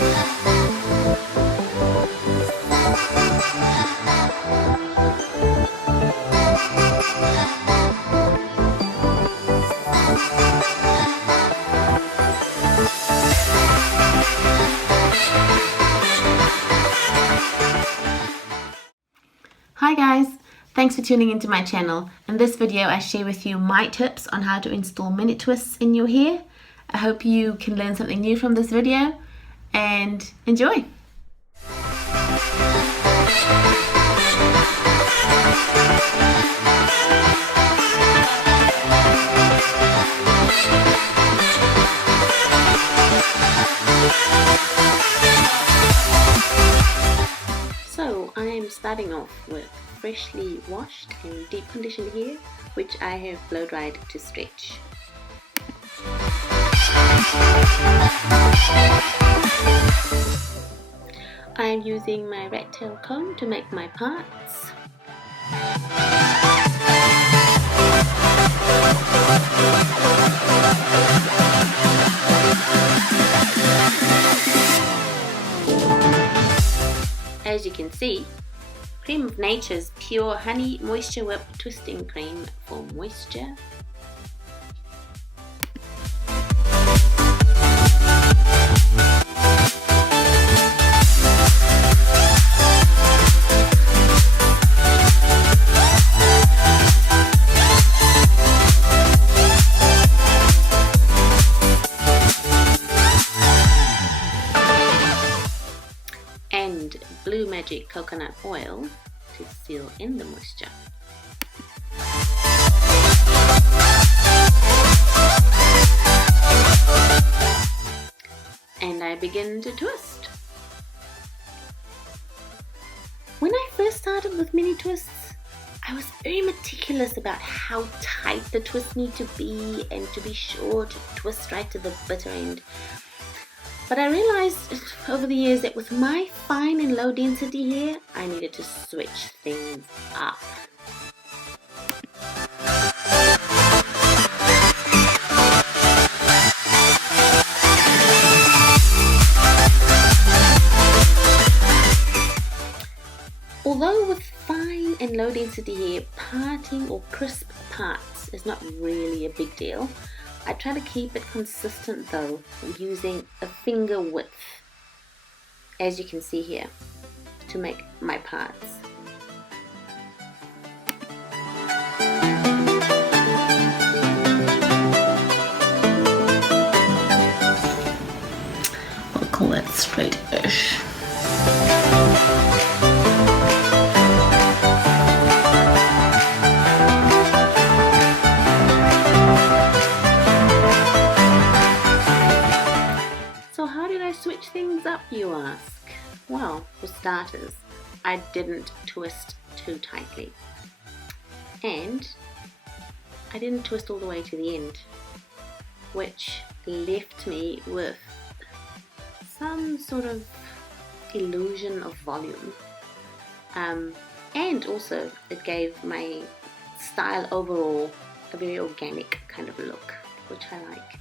Hi guys, thanks for tuning into my channel. In this video I share with you my tips on how to install mini twists in your hair. I hope you can learn something new from this video and enjoy! So I am starting off with freshly washed and deep conditioned hair, which I have blow dried to stretch. I am using my rat tail comb to make my parts. As you can see, Cream of Nature's Pure Honey Moisture Whip Twisting Cream for moisture. And Blue Magic Coconut Oil to seal in the moisture. And I begin to twist. When I first started with mini twists, I was very meticulous about how tight the twists need to be and to be sure to twist right to the bitter end. But I realized over the years that with my fine and low density hair, I needed to switch things up. Although with fine and low density hair, parting or crisp parts is not really a big deal. I try to keep it consistent though, using a finger width, as you can see here, to make my parts. I'll call that straight-ish. Switch things up, you ask? Well, for starters, I didn't twist too tightly, and I didn't twist all the way to the end, which left me with some sort of illusion of volume, and also it gave my style overall a very organic kind of look, which I like.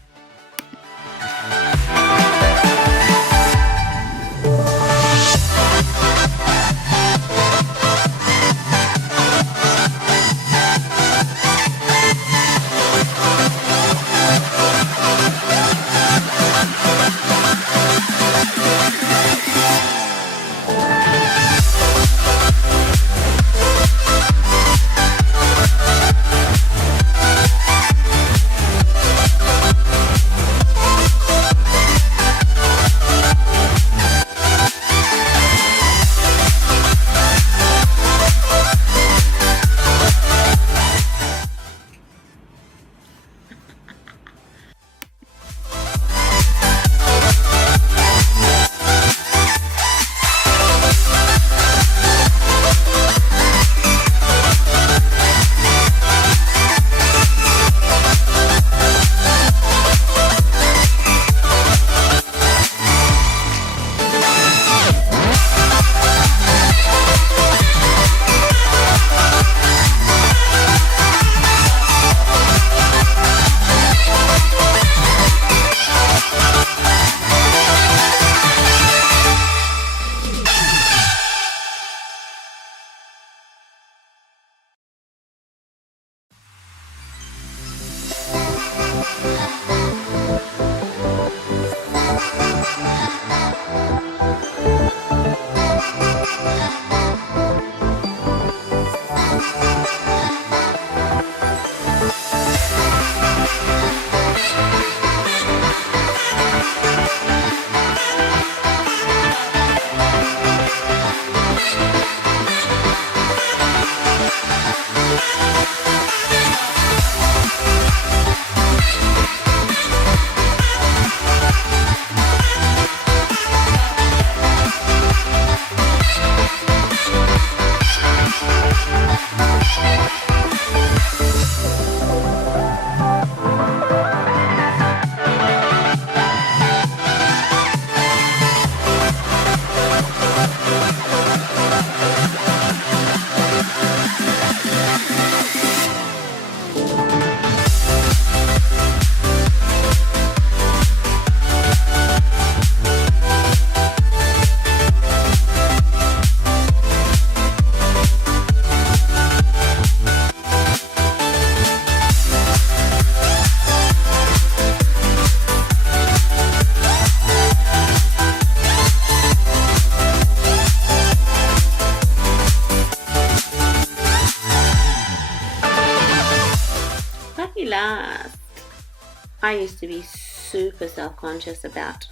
I used to be super self-conscious about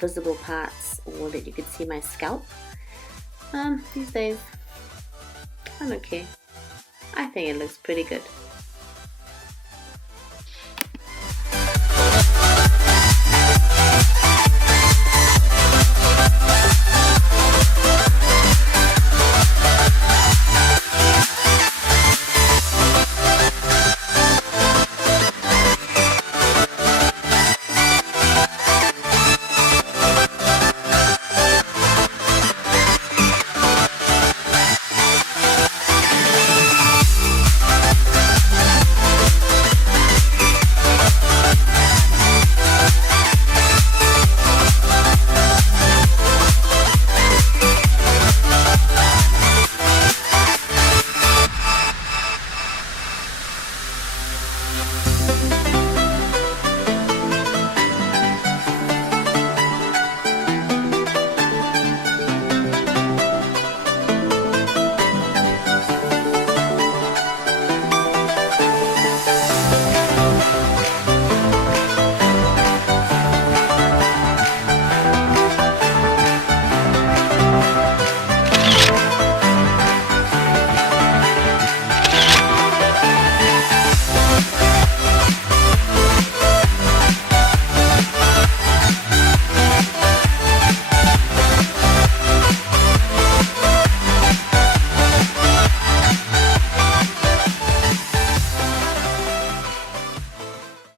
visible parts or that you could see my scalp. These days, I don't care. I think it looks pretty good.